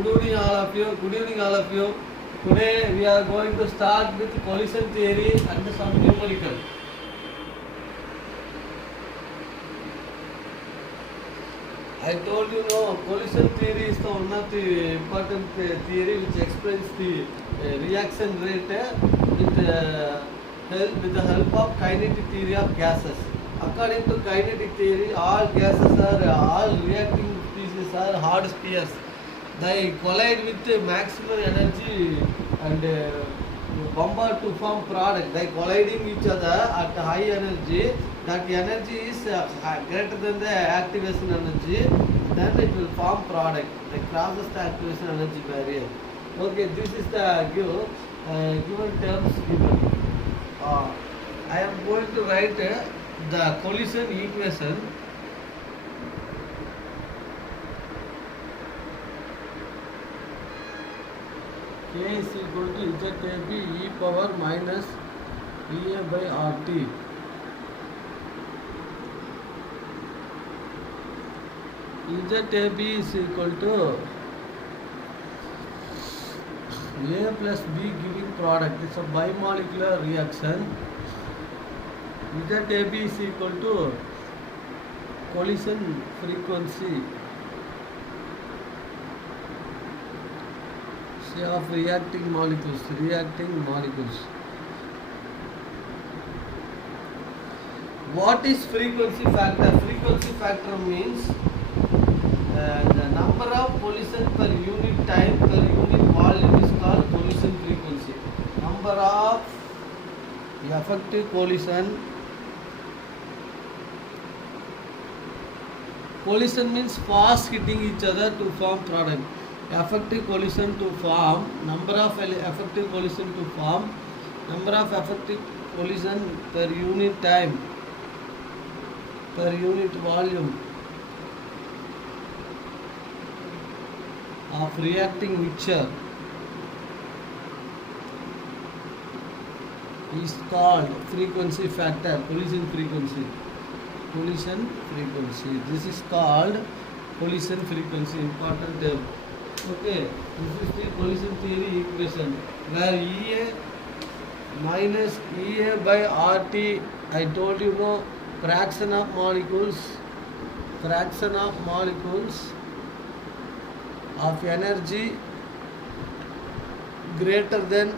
Good evening all of you. Good evening all of you. Today we are going to start with collision theory and some numerical. I told you no, collision theory is the one of the important theory which explains the reaction rate with the help of kinetic theory of gases. According to kinetic theory, all gases are all reacting species are hard spheres. They collide with maximum energy and bombard to form product. They colliding each other at high energy. That energy is greater than the activation energy. Then it will form product. They crosses the activation energy barrier. Okay, this is the given terms given. I am going to write the collision equation. K is equal to ZAB e power minus EA by RT. ZAB is equal to A plus B giving product. It's a bimolecular reaction. ZAB is equal to collision frequency of reacting molecules. What is frequency factor? Frequency factor means the number of collision per unit time per unit volume is called collision frequency. Number of effective collision. Collision means fast hitting each other to form product. Effective collision to form, number of effective collision to form, number of effective collision per unit time, per unit volume of reacting mixture is called frequency factor, collision frequency. This is called collision frequency, important term. Okay, this is the collision theory equation where EA minus EA by RT, I told you no, fraction of molecules of energy greater than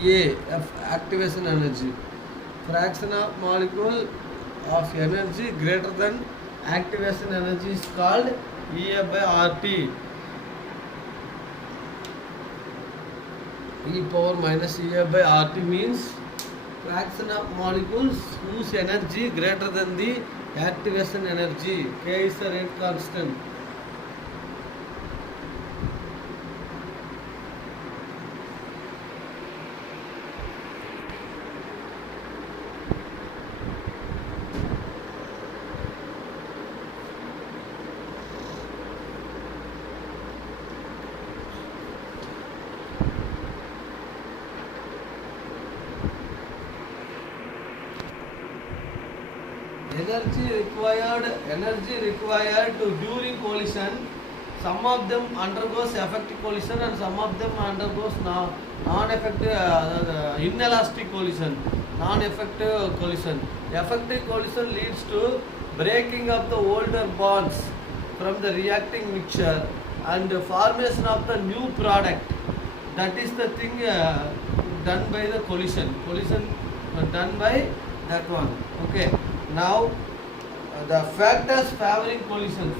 EA of activation energy. Fraction of molecule of energy greater than activation energy is called EA by RT. E power minus EA by RT means fraction of molecules whose energy greater than the activation energy. K is the rate constant. Energy required to during collision, some of them undergoes effective collision and some of them undergoes non-effective inelastic collision, non-effective collision. Effective collision leads to breaking of the older bonds from the reacting mixture and formation of the new product. That is the thing done by the collision done by that one. Okay, now the factors favoring collision.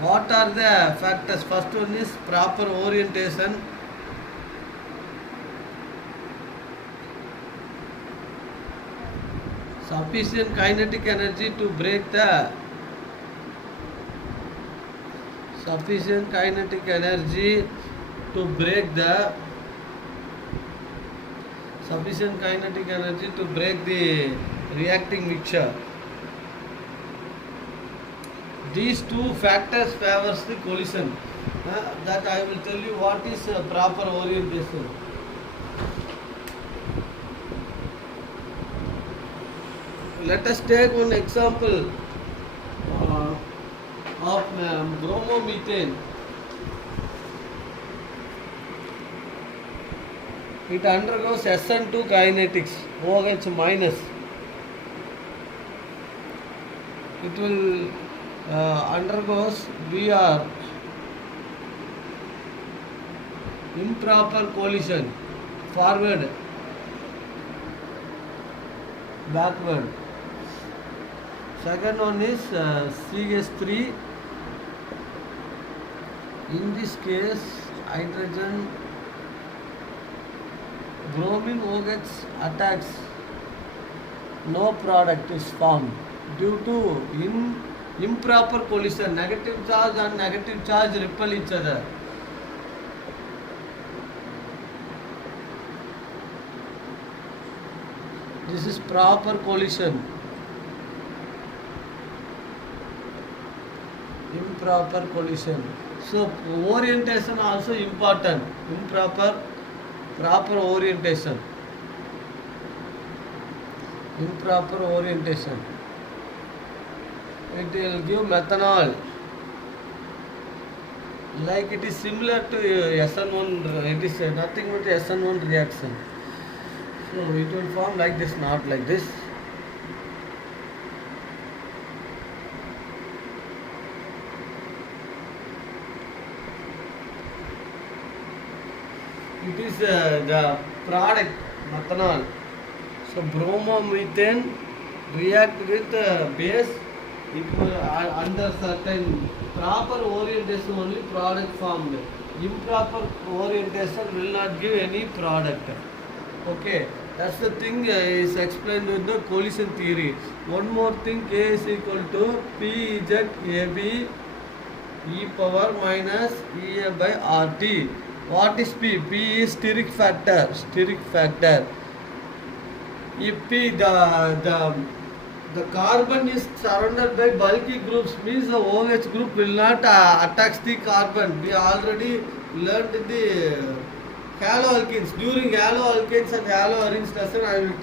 What are the factors? First one is proper orientation. Sufficient kinetic energy to break the reacting mixture. These two factors favors the collision. That I will tell you what is proper orientation. let us take one example of bromomethane. It undergoes SN2 kinetics, OH minus. It will undergoes BR, improper collision, forward, backward. Second one is CH3. In this case, hydrogen bromine OH attacks, no product is formed due to improper collision. Negative charge and negative charge repel each other. This is proper collision. Improper collision. So orientation also important. Proper orientation. Improper orientation. It will give methanol. Like it is similar to SN1. It is nothing but SN1 reaction. So it will form like this, not like this. It is the product methanol. So bromomethane react with base. It will under certain proper orientation only product formed. Improper orientation will not give any product. Okay, that's the thing is explained with the collision theory. One more thing, K is equal to PZAB e power minus EA by RT. What is P? P is steric factor. If P, the carbon is surrounded by bulky groups, means the OH group will not attack the carbon. We already learned the haloalkenes. During haloalkenes and haloarenes lesson, I will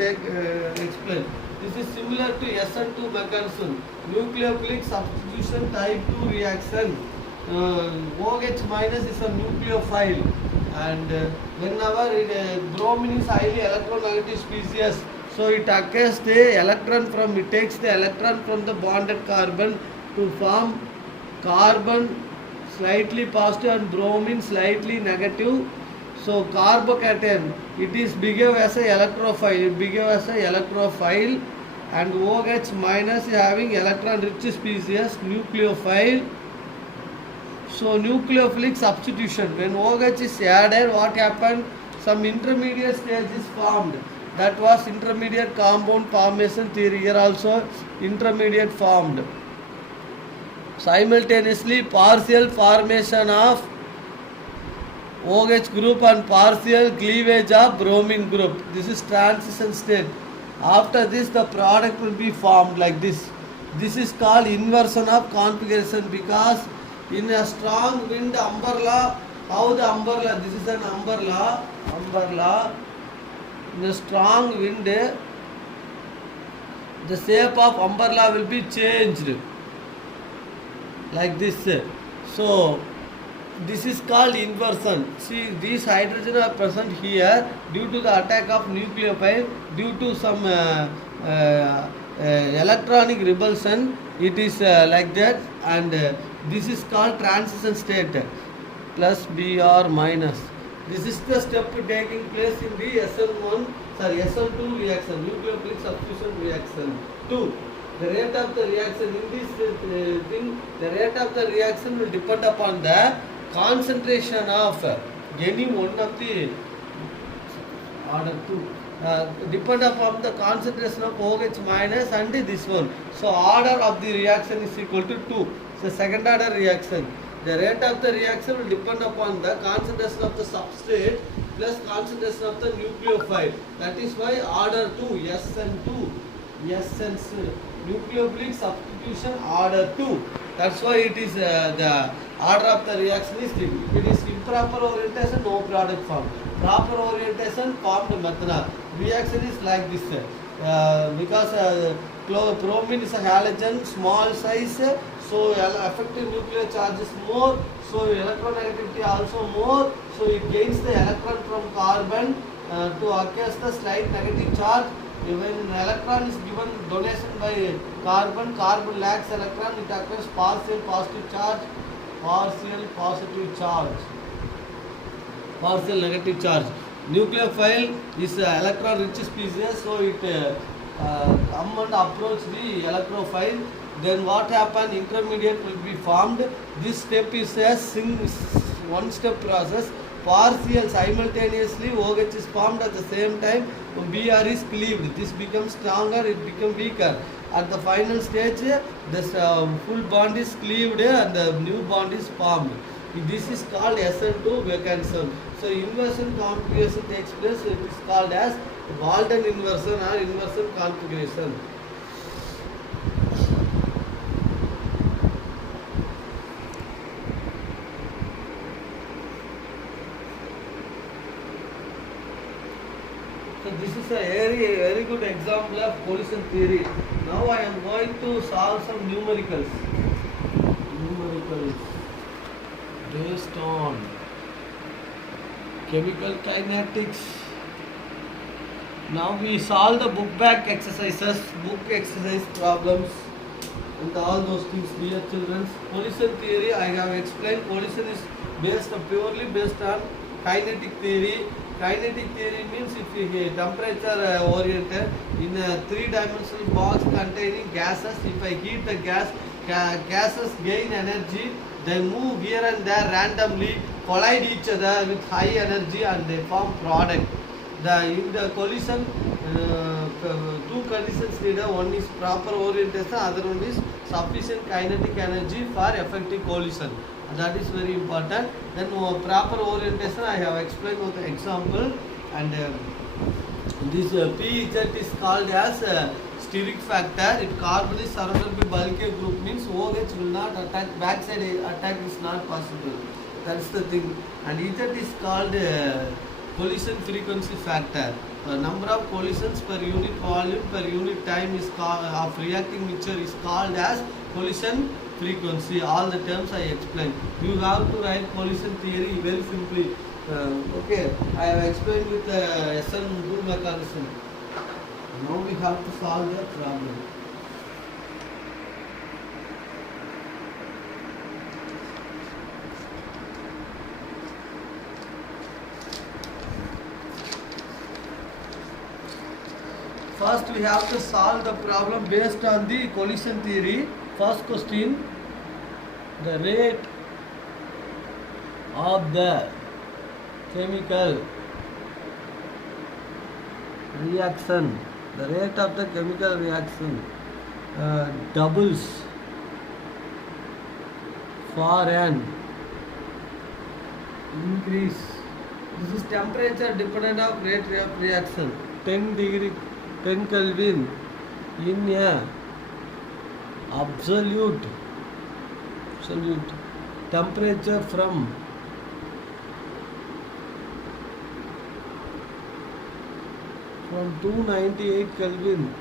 explain. This is similar to SN2 mechanism. Nucleophilic substitution type 2 reaction. OH minus is a nucleophile, and whenever bromine is highly electronegative species, so it takes the electron from the bonded carbon to form carbon slightly positive and bromine slightly negative. So carbocation, it is behave as a electrophile, and OH minus is having electron rich species, nucleophile. So nucleophilic substitution, when OH is added, what happened? Some intermediate stage is formed. That was intermediate compound formation theory. Here also intermediate formed. Simultaneously partial formation of OH group and partial cleavage of bromine group. This is transition state. After this, the product will be formed like this. This is called inversion of configuration, because in a strong wind umbrella, how the umbrella, this is an umbrella, in a strong wind, the shape of umbrella will be changed like this. So this is called inversion. See, these hydrogen are present here due to the attack of nucleophile, due to some electronic repulsion. It is like that, and this is called transition state, plus Br minus. This is the step taking place in the SN2 reaction, nucleophilic substitution reaction 2. The rate of the reaction in this thing, the rate of the reaction will depend upon the concentration of any one of the order 2. Depend upon the concentration of OH minus and this one. So order of the reaction is equal to 2. So second order reaction. The rate of the reaction will depend upon the concentration of the substrate plus concentration of the nucleophile. That is why order 2, SN2, nucleophilic substitution order 2. That's why it is the order of the reaction is 3. If it is improper orientation, no product formed. Proper orientation, formed methanol. Reaction is like this, because Bromine is a halogen, small size, so effective nuclear charge is more, so electronegativity also more, so it gains the electron from carbon to occurs the slight negative charge. When electron is given donation by carbon, carbon lacks electron, it occurs partial positive charge, partial positive charge, partial negative charge. Nucleophile is electron rich species, so it come and approach the electrophile. Then what happen? Intermediate will be formed. This step is a one step process. Partial simultaneously OH is formed at the same time. Br is cleaved. This becomes stronger, it becomes weaker. At the final stage, this full bond is cleaved and the new bond is formed. This is called SN2 mechanism. So inversion configuration takes place. It is called as Walden inversion or inversion configuration. So this is a very good example of collision theory. Now I am going to solve some numericals. Numericals based on chemical kinetics. Now we solve the book back exercises, book exercise problems and all those things, dear children. Collision theory I have explained. Collision is purely based on kinetic theory. Kinetic theory means if you temperature oriented in a three-dimensional box containing gases, if I heat the gases gain energy, they move here and there randomly, collide each other with high energy and they form product. In the collision, two conditions needed. One is proper orientation, other one is sufficient kinetic energy for effective collision. That is very important. Then proper orientation I have explained with the example, and this PZ is called as steric factor. If carbon is surrounded by bulky group means OH will not attack, backside attack is not possible. That's the thing. And Z is called collision frequency factor. Number of collisions per unit volume per unit time is called, of reacting mixture is called as collision frequency. All the terms I explained. You have to write collision theory very simply. Okay, I have explained with the SN2 mechanism. Now we have to solve the problem. First we have to solve the problem based on the collision theory. First question, the rate of the chemical reaction, the rate of the chemical reaction doubles for an increase. This is temperature dependent of rate of reaction. 10 Kelvin in a absolute temperature from 298 Kelvin.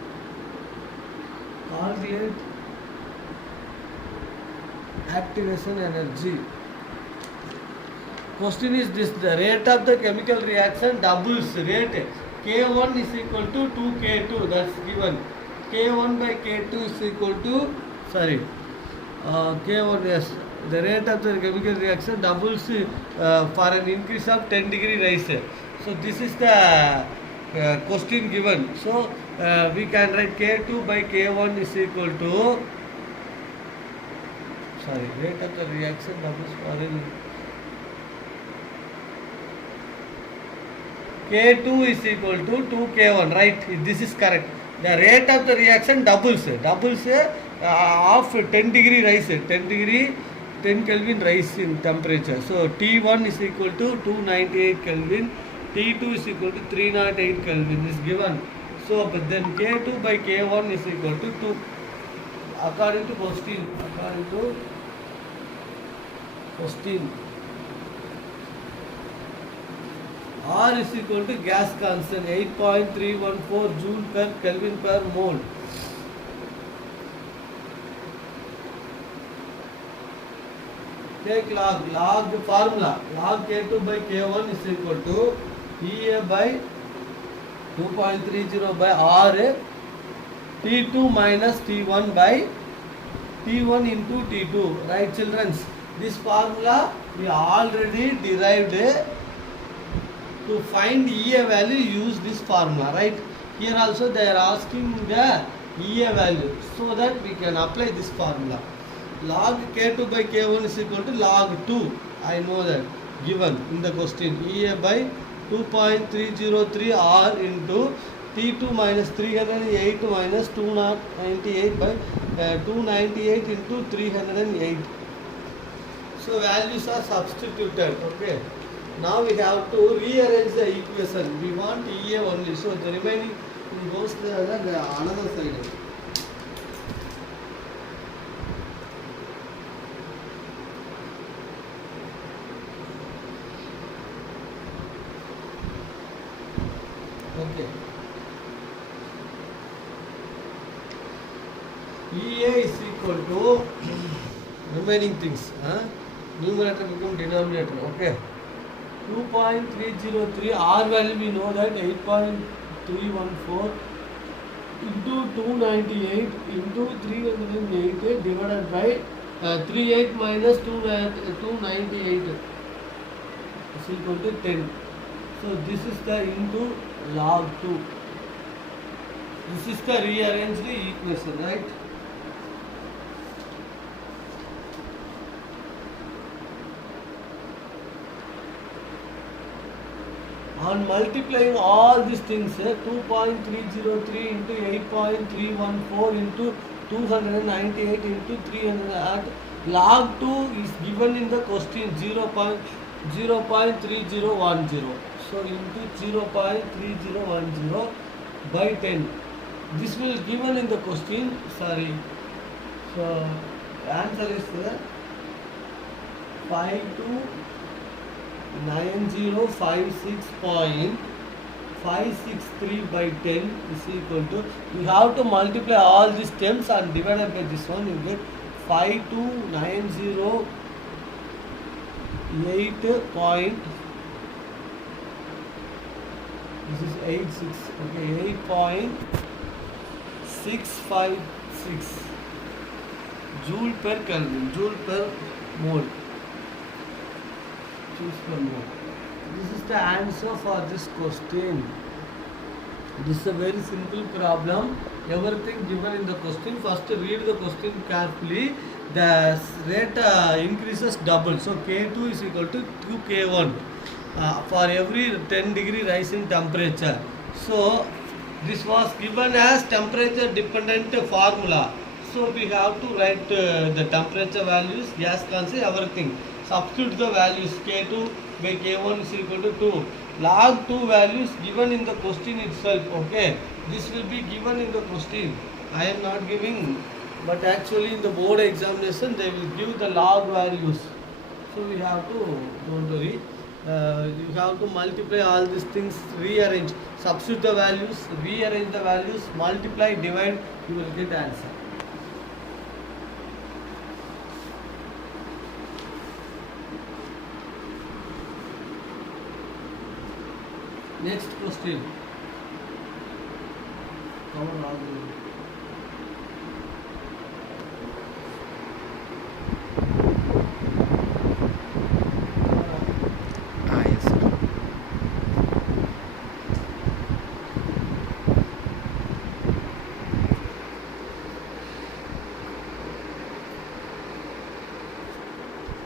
Calculate activation energy. Question is this: the rate of the chemical reaction doubles. Rate K1 is equal to 2K2. That's given. K1 by K2 is equal to K1, yes. The rate of the chemical reaction doubles for an increase of 10 degree rise. So this is the question given. So we can write K2 by K1 is equal to rate of the reaction doubles for an K2 is equal to 2K1, right? This is correct. The rate of the reaction doubles of 10 degree rise, 10 Kelvin rise in temperature. So T1 is equal to 298 Kelvin, T2 is equal to 308 Kelvin is given. So but then K2 by K1 is equal to 2 according to question. R is equal to gas constant 8.314 joule per Kelvin per mole. Take log formula. Log K2 by K1 is equal to EA by 2.30 by R T2 minus T1 by T1 into T2. Right, children? This formula we already derived. To find EA value, use this formula, right? Here also they are asking the EA value, so that we can apply this formula. Log K2 by K1 is equal to log 2. I know that given in the question. EA by 2.303 R into T2 minus 308 minus 298 by 298 into 308. So values are substituted. Okay. Now we have to rearrange the equation. We want EA only, so the remaining goes to the another side. Okay. EA is equal to remaining things. Numerator become denominator. Okay. 2.303 R value we know that 8.314 into 298 into 308 divided by 38 minus 298 is equal to 10. So this is the into log 2. This is the rearranged equation, right? On multiplying all these things, 2.303 into 8.314 into 298 into 300, log 2 is given in the question 0.3010. So into 0.3010 by 10. This will given in the question. Sorry. So answer is 529056.563 by 10 is equal to, you have to multiply all these terms and divided by this one, you get 5290.8 point, this is 86, okay, 8.656 joule per Kelvin, joule per mole. Choose per mole. This is the answer for this question. This is a very simple problem. Everything given in the question. First read the question carefully. The rate increases double. So K2 is equal to 2K1 for every 10 degree rise in temperature. So this was given as temperature dependent formula. So we have to write the temperature values, gas constant, everything. Substitute the values. K2 by K1 is equal to 2. Log 2 values given in the question itself. Okay, this will be given in the question. I am not giving, but actually in the board examination they will give the log values. So we have to, don't worry, you have to multiply all these things, rearrange, substitute the values, rearrange the values, multiply, divide, you will get answer. Next question. Cover all the yes, sir.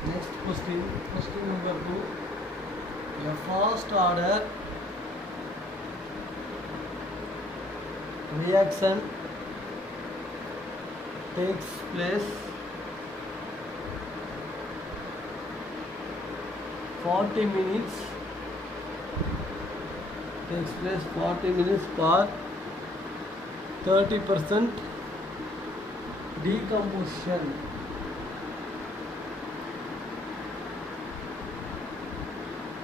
Next question, question number 2. A first order reaction takes place 40 minutes for 30% decomposition.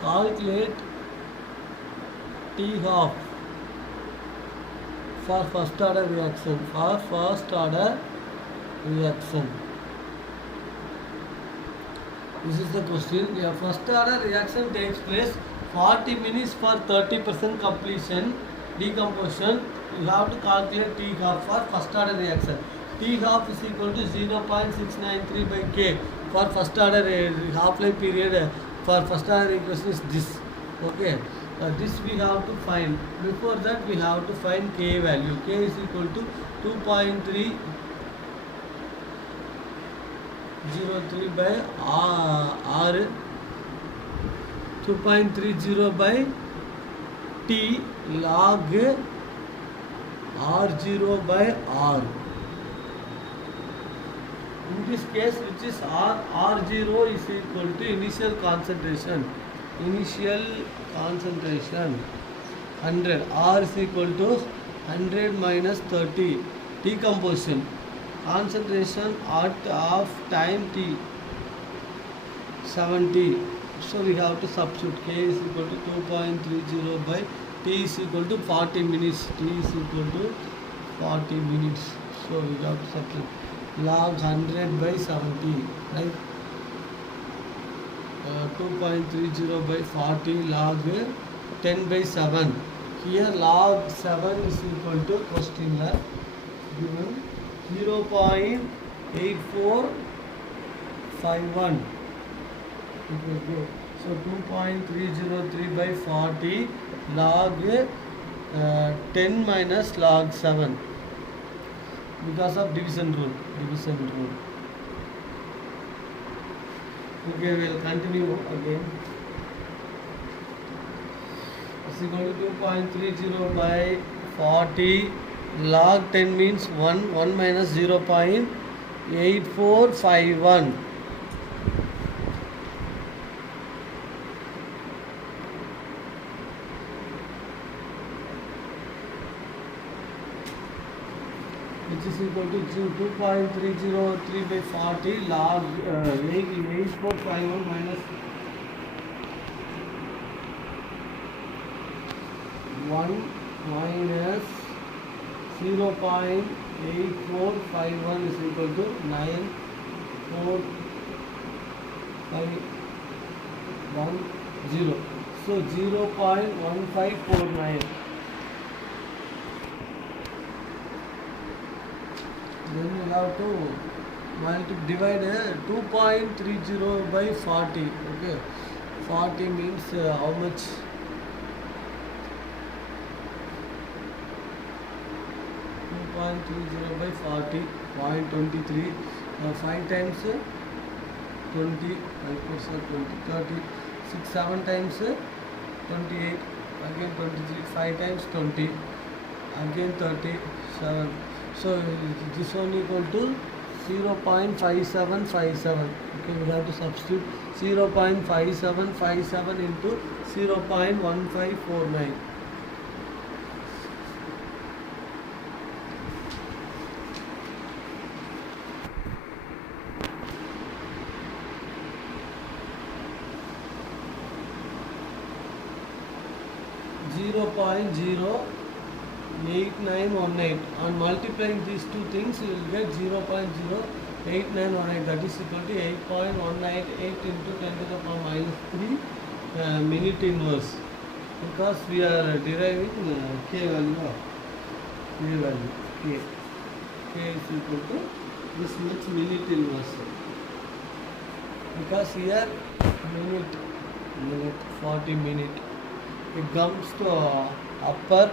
Calculate T half for first order reaction. This is the question. A first order reaction takes place 40 minutes for 30% completion. Decomposition. You have to calculate T half for first order reaction. T half is equal to 0.693 by K for first order half life period. For first order equation is this. Okay. This we have to find. Before that we have to find K value. K is equal to 2.303 by R 2.30 by T log R0 by R. In this case, which is R0 is equal to initial concentration. Initial concentration 100. R is equal to 100 minus 30. Decomposition. Concentration at of time T 70. So we have to substitute K is equal to 2.30 by T is equal to 40 minutes. T is equal to 40 minutes. So we have to substitute log 100 by 70, right? 2.30 by 40 log 10 by 7. Here log 7 is equal to question given 0.8451. So 2.303 by 40 log 10 minus log 7 because of division rule. Okay, we'll continue again. It's equal to 2.30 by 40 log 10 means 1 minus 0.8451. which is equal to 2.303 by 40 log 8451 minus 1 minus 0.8451 is equal to 94510. So 0.1549. Then we have to divide 2.30 by 40. Okay, 40 means how much? 2.30 by 40, 0.23. 5 times 20, 5 plus 20, 30. 6, 7 times 28, again 23, 5 times 20, again 37. So this one equal to 0.5757. Okay, we have to substitute 0.5757 into 0.1549. .08918. On multiplying these two things, you will get 0.08918. That is equal to 8.198 into 10 to the power minus 3 minute inverse. Because we are deriving K value of K is equal to this much minute inverse. Because here minute 40 minute. It comes to upper,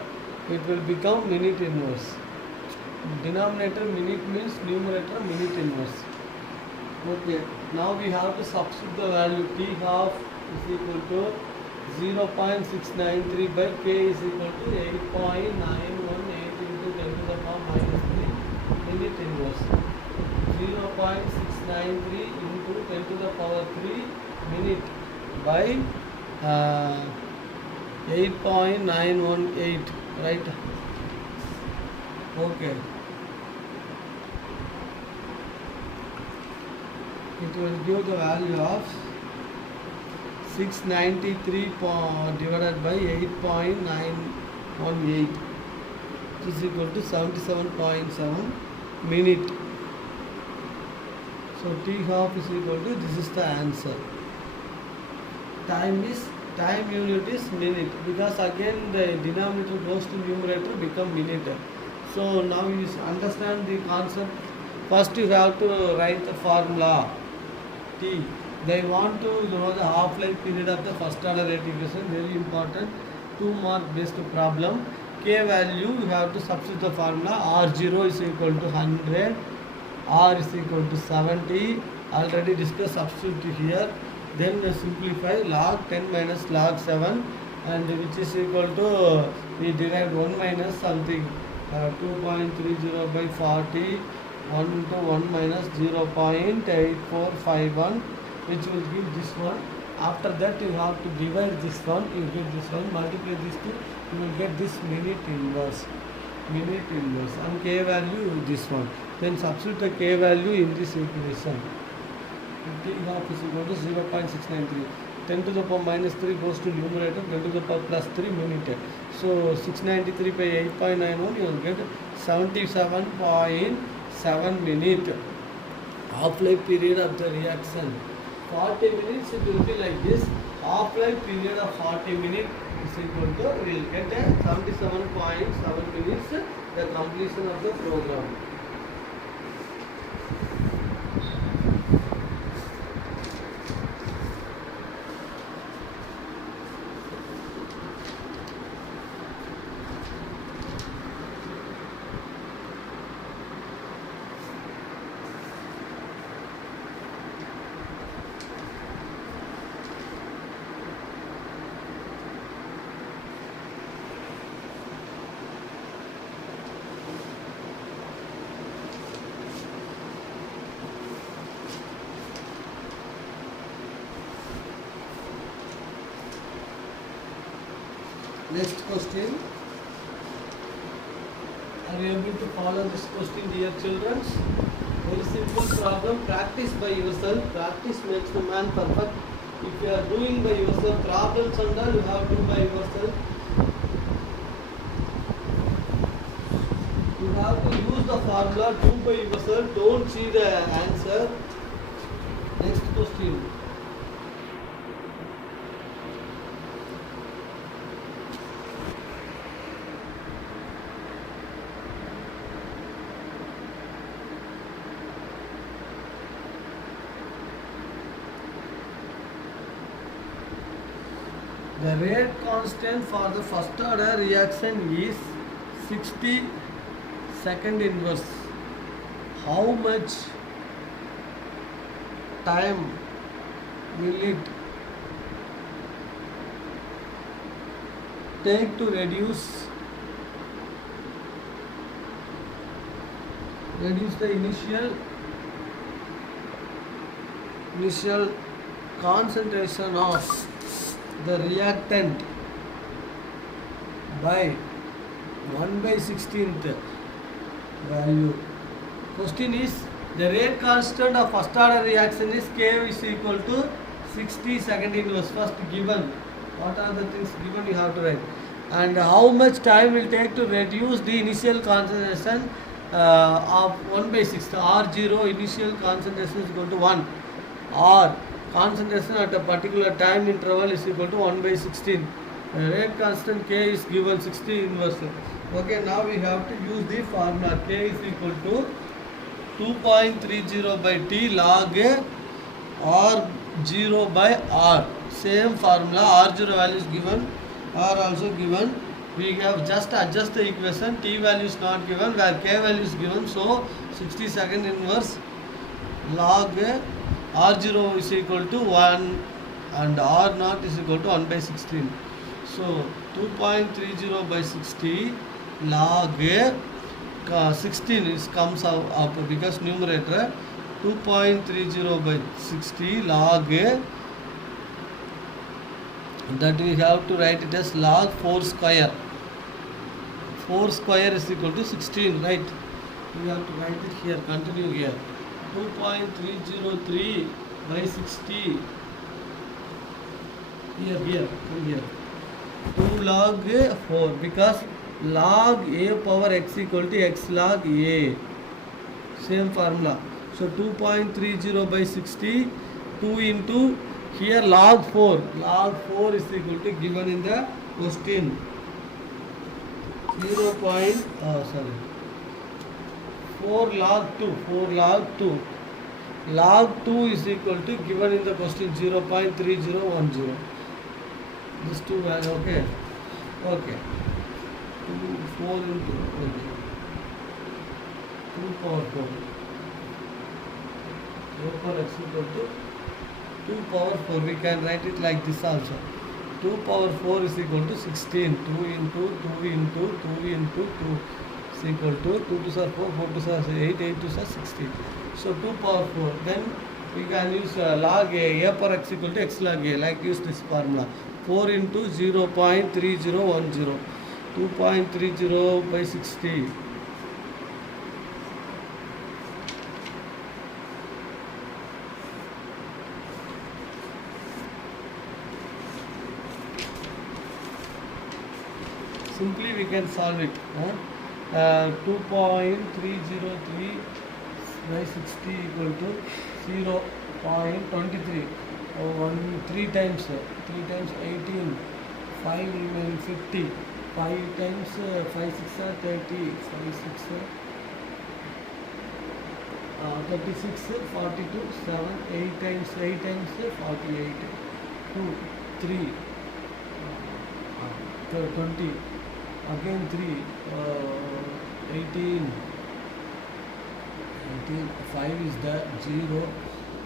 it will become minute inverse. Denominator minute means numerator minute inverse. Okay, now we have to substitute the value. T half is equal to 0.693 by K is equal to 8.918 into 10 to the power minus 3 minute inverse. 0.693 into 10 to the power 3 minute by 8.918, right? Okay. It will give the value of 693 divided by 8.918 is equal to 77.7 minute. So t half is equal to, this is the answer. Time unit is minute, because again the denominator goes to numerator, become minute. So now you understand the concept. First you have to write the formula T. They want to know the half-life period of the first order rate equation, very important 2-mark based problem. K value you have to substitute the formula. R0 is equal to 100, R is equal to 70, already discussed, substitute here. Then simplify, log 10 minus log 7, and which is equal to, we derived 1 minus something, 2.30 by 40, 1 to 1 minus 0.8451, which will give this one. After that you have to divide this one, you get this one, multiply this two, you will get this minute inverse, and K value this one. Then substitute the K value in this equation. T half is equal to 0.693. 10 to the power minus 3 goes to numerator, 10 to the power plus 3 minute. So 693 by 8.91, you will get 77.7 minute. Half-life period of the reaction. 40 minutes it will be like this. Half-life period of 40 minutes is equal to, we will get a 77.7 minutes, the completion of the program. Next question. Are you able to follow this question, dear children? Very simple problem. Practice by yourself. Practice makes the man perfect. If you are doing by yourself, problems and all you have to do by yourself. You have to use the formula, do by yourself. Don't see the answer. Next question. The rate constant for the first order reaction is 60 second inverse. How much time will it take to reduce the initial concentration of the reactant by 1/16th value. Question is, the rate constant of first order reaction is K is equal to 60 second inverse. First given, what are the things given you have to write, and how much time will take to reduce the initial concentration of 1/6. R0 initial concentration is equal to 1, or concentration at a particular time interval is equal to 1/16. Rate constant K is given 60 inverse. Okay, now we have to use the formula. K is equal to 2.30 by T log R0 by R. Same formula. R0 value is given, R also given. We have just adjust the equation. T value is not given, where K value is given. So 60 second inverse log R0 is equal to 1 and R0 is equal to 1/16. So 2.30 by 60 log 16 is comes up because numerator 2.30 by 60 log, that we have to write it as log 4 square. 4 square is equal to 16, right? We have to write it here, continue here. 2.303 by 60. Here, come here. 2 log 4, because log a power x equal to x log a. Same formula. So 2.30 by 60, 2 into here log 4. Log 4 is equal to given in the question 0. 4 log 2. 4 log 2. Log 2 is equal to given in the question 0.3010. This 2 value, okay. Okay. 4 into 2 power 4. Therefore x equal to 2 power 4. We can write it like this also. 2 power 4 is equal to 16. 2 into 2 into 2 into 2 is equal to 2 to 4, 4 to 8, 8 to 16. So 2 power 4. Then we can use log a power x equal to x log a, like use this formula. 4 into 0.3010. 2.30 by 60. Simply we can solve it. 2.303 by 60 equal to 0.23. 3 times 18. 5 remaining 50. 5 times 5 6 are 30. 5 6 36, 42, 7. 8 times 48. 2, 3, 20. Again 3, 18. 5 is the 0.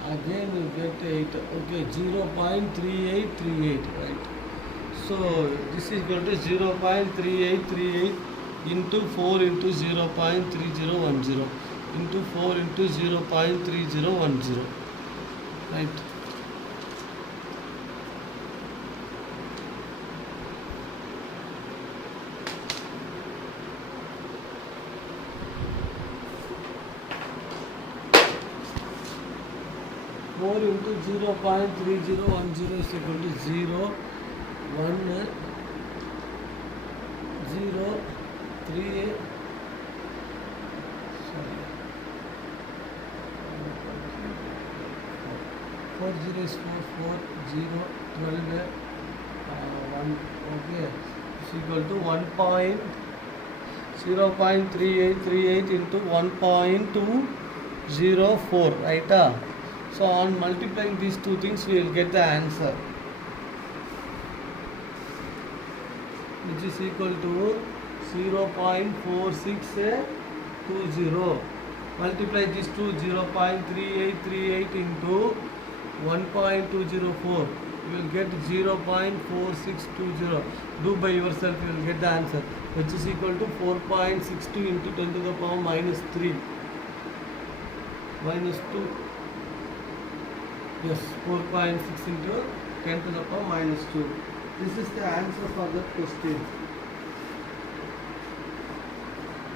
Again you get 8. Okay, 0.3838, right? So this is equal to 0.3838 into 4 into 0.3010 into 4 into 0.3010, right? Into 0.3010 is equal to 0, 1, 0, 3, sorry, 4 0 is 4, 4, 0, 12, 1, okay, is equal to 0.3838 into 1.204, right? So on multiplying these two things, we will get the answer, which is equal to 0.4620. Multiply these two, 0.3838 into 1.204. You will get 0.4620. Do by yourself, you will get the answer, which is equal to 4.62 into 10 to the power minus 3 minus 2. Yes, 4.6 into 10 to the power minus 2. This is the answer for the question.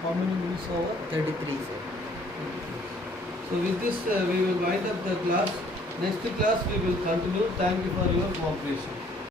How many minutes over? 33, sir. So with this, we will wind up the class. Next class we will continue. Thank you for your cooperation.